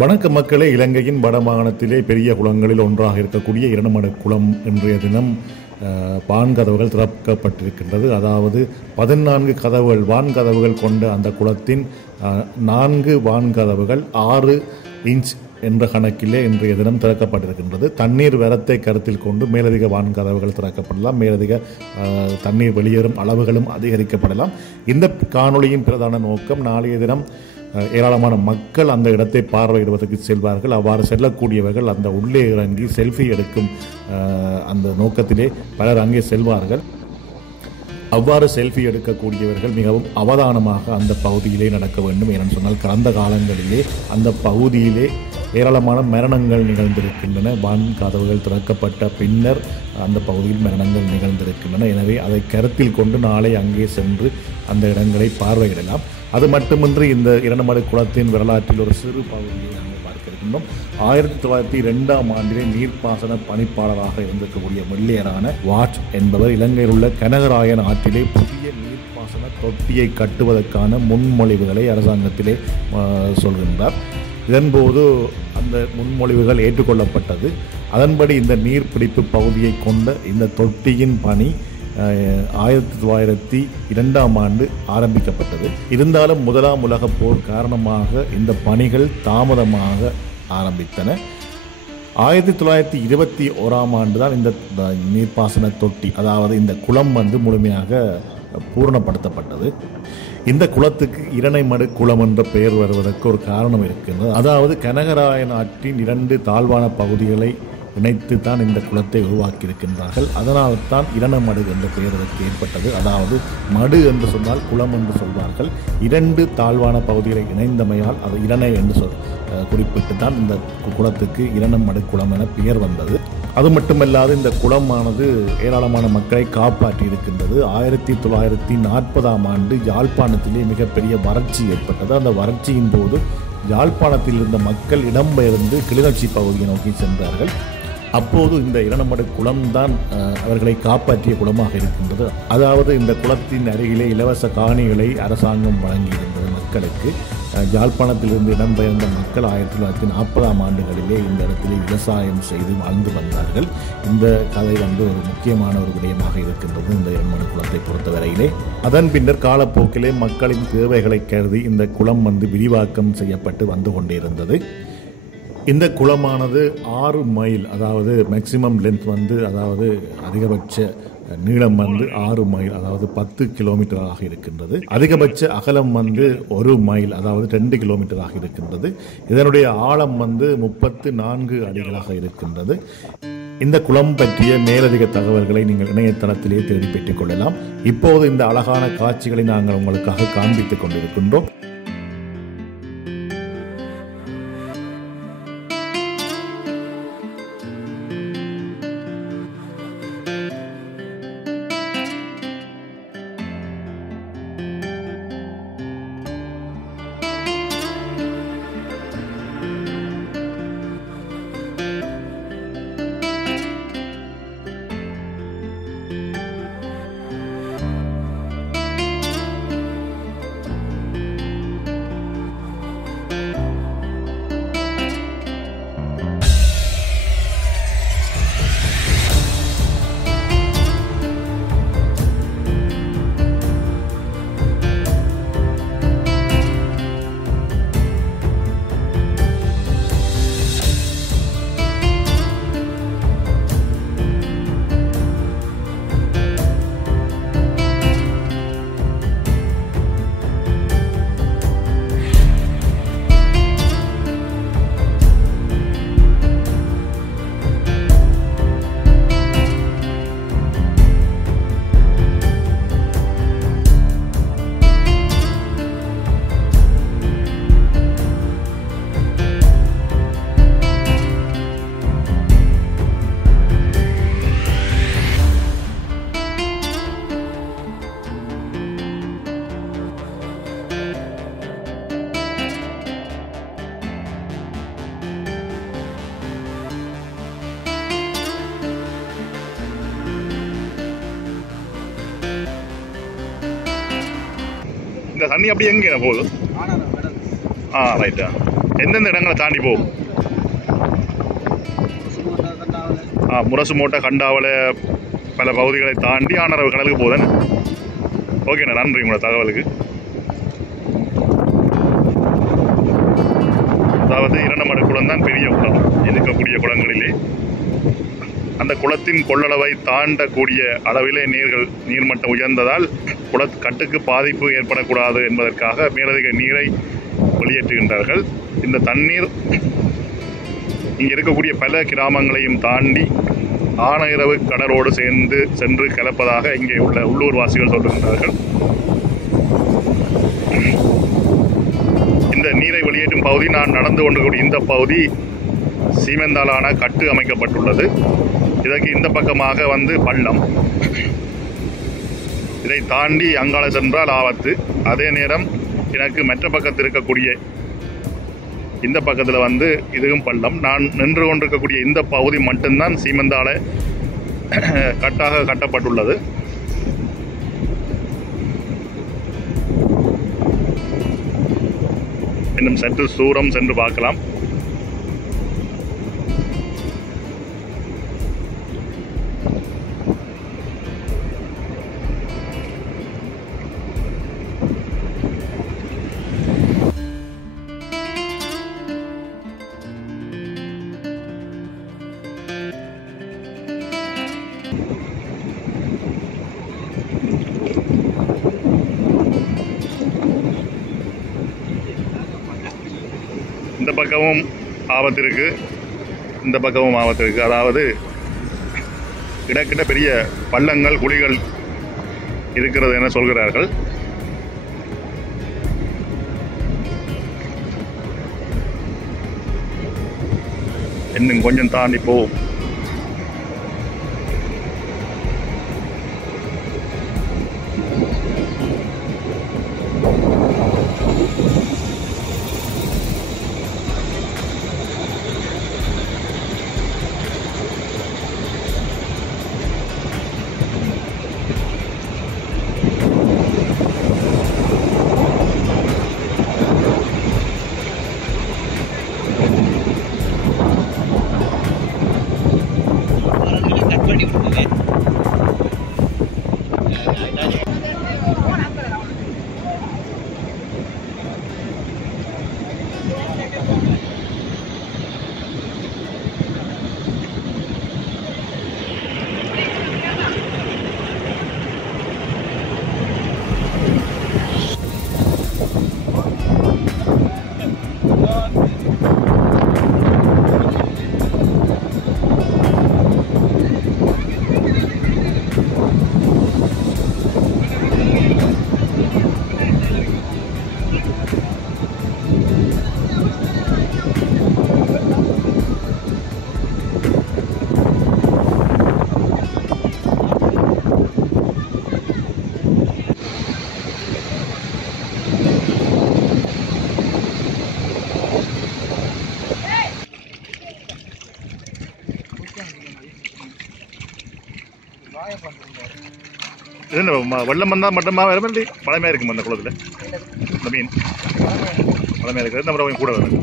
வணக்க மக்களே, இலங்கையின் வடமாகாணத்திலே பெரிய குளங்களில் ஒன்றாக இருக்கக்கூடிய இரண்டமடு குளம் இன்றைய தினம் வான்கதவுகள் திறக்கப்பட்டிருக்கின்றது. அதாவது 14 கதவுகள் வான்கதவுகள் கொண்ட அந்த குளத்தின் 4 வான்கதவுகள் 6 இன்ச் என்ற கணக்கிலே இன்றைய தினம் திறக்கப்பட்டிருக்கின்றது. தண்ணீர் வரத்தை கருத்தில் கொண்டு மேலதிக வான்கதவுகள் திறக்கப்படலாம், மேலதிக தண்ணீர் வெளியேறும் அளவுகளும் அதிகரிக்கப்படலாம். இந்த காணொளியின் பிரதான நோக்கம், நாளைய தினம் ஏராளமான மக்கள் அந்த இடத்தை பார்வையிடுவதற்கு செல்வார்கள். அவ்வாறு செல்லக்கூடியவர்கள் அந்த உள்ளே இறங்கி செல்ஃபி எடுக்கும் அந்த நோக்கத்திலே பலர் அங்கே செல்வார்கள். அவ்வாறு செல்ஃபி எடுக்கக்கூடியவர்கள் மிகவும் அவதானமாக அந்த பகுதியிலே நடக்க வேண்டும். ஏனென்று சொன்னால் கடந்த காலங்களிலே அந்த பகுதியிலே ஏராளமான மரணங்கள் நிகழ்ந்திருக்கின்றன. வான் கதவுகள் திறக்கப்பட்ட பின்னர் அந்த பகுதியில் மரணங்கள் நிகழ்ந்திருக்கின்றன. எனவே அதை கருத்தில் கொண்டு நாளை அங்கே சென்று அந்த இடங்களை பார்வையிடலாம். அது மட்டுமின்றி இந்த இரண்டமடு குளத்தின் வரலாற்றில் ஒரு சிறு பகுதியை நாங்கள் பார்க்க இருக்கின்றோம். 1902ஆம் ஆண்டிலே நீர்ப்பாசன பணிப்பாளராக இருந்திருக்கக்கூடிய வெள்ளையரான வாட் என்பவர் இலங்கையில் உள்ள கனகராயன் ஆற்றிலே புதிய நீர்ப்பாசன தொட்டியை கட்டுவதற்கான முன்மொழிவுகளை அரசாங்கத்திலே சொல்கின்றார். இதன்போது அந்த முன்மொழிவுகள் ஏற்றுக்கொள்ளப்பட்டது. அதன்படி இந்த நீர்பிடிப்பு பகுதியை கொண்ட இந்த தொட்டியின் பணி 1902ஆம் ஆண்டு ஆரம்பிக்கப்பட்டது. இருந்தாலும் முதலாம் உலகப் போர் காரணமாக இந்த பணிகள் தாமதமாக ஆரம்பித்தன. 1921ஆம் ஆண்டு தான் இந்த நீர்ப்பாசன தொட்டி, அதாவது இந்த குளம் முழுமையாக பூரணப்படுத்தப்பட்டது. இந்த குளத்துக்கு இரணைமடு குளம் என்ற பெயர் வருவதற்கு ஒரு காரணம் இருக்கின்றது. அதாவது கனகராயன் ஆற்றின் 2 தாழ்வான பகுதிகளை இணைத்து தான் இந்த குளத்தை உருவாக்கியிருக்கின்றார்கள். அதனால் தான் இரணைமடு என்ற பெயர் அதற்கு ஏற்பட்டது. அதாவது மடு என்று சொன்னால் குளம் என்று சொல்வார்கள். 2 தாழ்வான பகுதிகளை இணைந்தமையால் அது இரணை என்று குறிப்பிட்டு தான் இந்த குளத்துக்கு இரணைமடு குளம் என பெயர் வந்தது. அது மட்டுமல்லாது இந்த குளமானது ஏராளமான மக்களை காப்பாற்றி இருக்கின்றது. 1940ஆம் ஆண்டு யாழ்ப்பாணத்திலே மிகப்பெரிய வறட்சி ஏற்பட்டது. அந்த வறட்சியின் போது யாழ்ப்பாணத்தில் இருந்த மக்கள் இடம்பெயர்ந்து கிளிநொச்சி பகுதியை நோக்கி சென்றார்கள். அப்போது இந்த இரண்டமடு குளம்தான் அவர்களை காப்பாற்றிய குளமாக இருக்கின்றது. அதாவது இந்த குளத்தின் அருகிலே இலவச காணிகளை அரசாங்கம் வழங்கியிருந்தது மக்களுக்கு. யாழ்ப்பாணத்திலிருந்து இடம்பெயர்ந்த மக்கள் 1940ஆம் ஆண்டுகளிலே இந்த இடத்திலே விவசாயம் செய்து வாழ்ந்து வந்தார்கள். இந்த கதை ஒரு முக்கியமான ஒரு விடயமாக இருக்கின்றது இந்த இரண்டமடு குளத்தை பொறுத்தவரையிலே. அதன் பின்னர் காலப்போக்கிலே மக்களின் தேவைகளை கருதி இந்த குளம் விரிவாக்கம் செய்யப்பட்டு வந்து கொண்டிருந்தது. இந்த குளமானது 6 மைல், அதாவது மேக்சிமம் லென்த் அதாவது அதிகபட்ச நீளம் 6 மைல், அதாவது 10 கிலோமீட்டராக இருக்கின்றது. அதிகபட்ச அகலம் 1 மைல், அதாவது 2 கிலோமீட்டராக இருக்கின்றது. இதனுடைய ஆழம் 34 அடிகளாக இருக்கின்றது. இந்த குளம் பற்றிய மேலதிக தகவல்களை நீங்கள் இணையதளத்திலே தேடி பெற்றுக் கொள்ளலாம். இப்போது இந்த அழகான காட்சிகளை நாங்கள் உங்களுக்காக காண்பித்துக் கொண்டிருக்கின்றோம். இந்த தண்ணி அப்படி எங்கே போகுது? ரைட்டா. எந்தெந்த இடங்களை தாண்டி போகும்? முரசு மூட்டை கண்டாவல பல பகுதிகளை தாண்டி ஆனரவு கடலுக்கு போகுதுன்னு. ஓகேண்ணா, நன்றி உங்களோட தகவலுக்கு. அதாவது இரண்டமடு குளம் தான் பெரிய குளம் இருக்கக்கூடிய குளங்களிலே. அந்த குளத்தின் கொள்ளளவை தாண்டக்கூடிய அளவிலே நீர்மட்டம் உயர்ந்ததால் கட்டுக்கு பாதிப்பு ஏற்படக்கூடாது என்பதற்காக மேலதிக நீரை வெளியேற்றுகின்றார்கள். இந்த தண்ணீர் இங்கே இருக்கக்கூடிய பல கிராமங்களையும் தாண்டி ஆனையிறவு கடலோடு சென்று கலப்பதாக இங்கே உள்ள உள்ளூர்வாசிகள் சொல்லுகின்றார்கள். இந்த நீரை வெளியேற்றும் பகுதி நான் நடந்து கொண்டிருக்கூடிய இந்த பகுதி சீமெந்தாலான கட்டு அமைக்கப்பட்டுள்ளது. இதற்கு இந்த பக்கமாக பள்ளம். இதை தாண்டி அங்காள சென்றால் ஆபத்து. அதே நேரம் எனக்கு மற்ற பக்கத்தில் இருக்கக்கூடிய இந்த பக்கத்தில் இதுவும் பள்ளம். நான் நின்று கொண்டிருக்கக்கூடிய இந்த பகுதி மட்டும்தான் சீமெந்தால கட்டாக கட்டப்பட்டுள்ளது. இன்னும் சற்று தூரம் சென்று பார்க்கலாம். இந்த பக்கமும் ஆபத்து இருக்கு, இந்த பக்கமும் ஆபத்து இருக்கு. அதாவது இடக்கிட்ட பெரிய பள்ளங்கள் குழிகள் இருக்கிறது என சொல்கிறார்கள். இன்னும் கொஞ்சம் தாண்டி போவோம். வெள்ளம் வந்தால் மட்டுமா வர வேண்டி பழமையாக இருக்கும் அந்த குளத்தில் இந்த மீன் பழமையாக இருக்கிறது. நம்ம கொஞ்சம் கூட வரும்.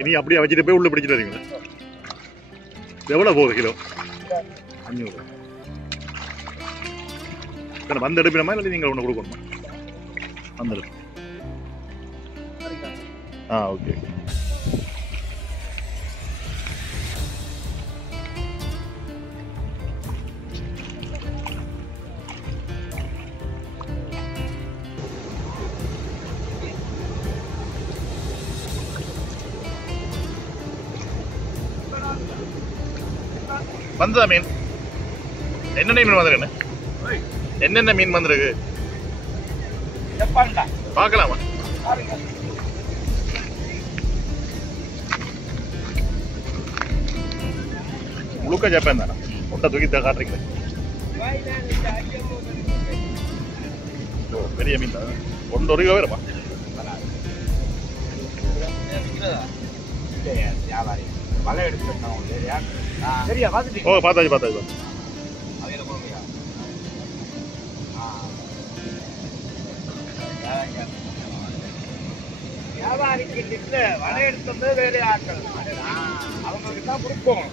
இனி அப்படியே வச்சுட்டு போய் உள்ள பிடிச்சிட்டு வரீங்களா? எவ்வளோ போகுது கிலோ? 500. வந்து எடுப்பினமா இல்லை நீங்கள் ஒன்று கொடுக்கணுமா? வந்து எடுப்பு. ஓகே. வந்ததா மீன்? என்னென்ன மீன் வந்துருக்கு? என்னென்ன மீன் வந்துருக்கு பார்க்கலாமா? முழுக்க ஜப்பான் தானே? முட்டை தூக்கி காட்டுறீங்களே. பெரிய மீன் தான். 1 கிலோ வேறுமா? ஓ பார்த்தாச்சு. வியாபாரிக்கு வலை எடுத்து வந்து வேறு ஆட்கள் அவங்களுக்கு தான் கொடுப்போம்.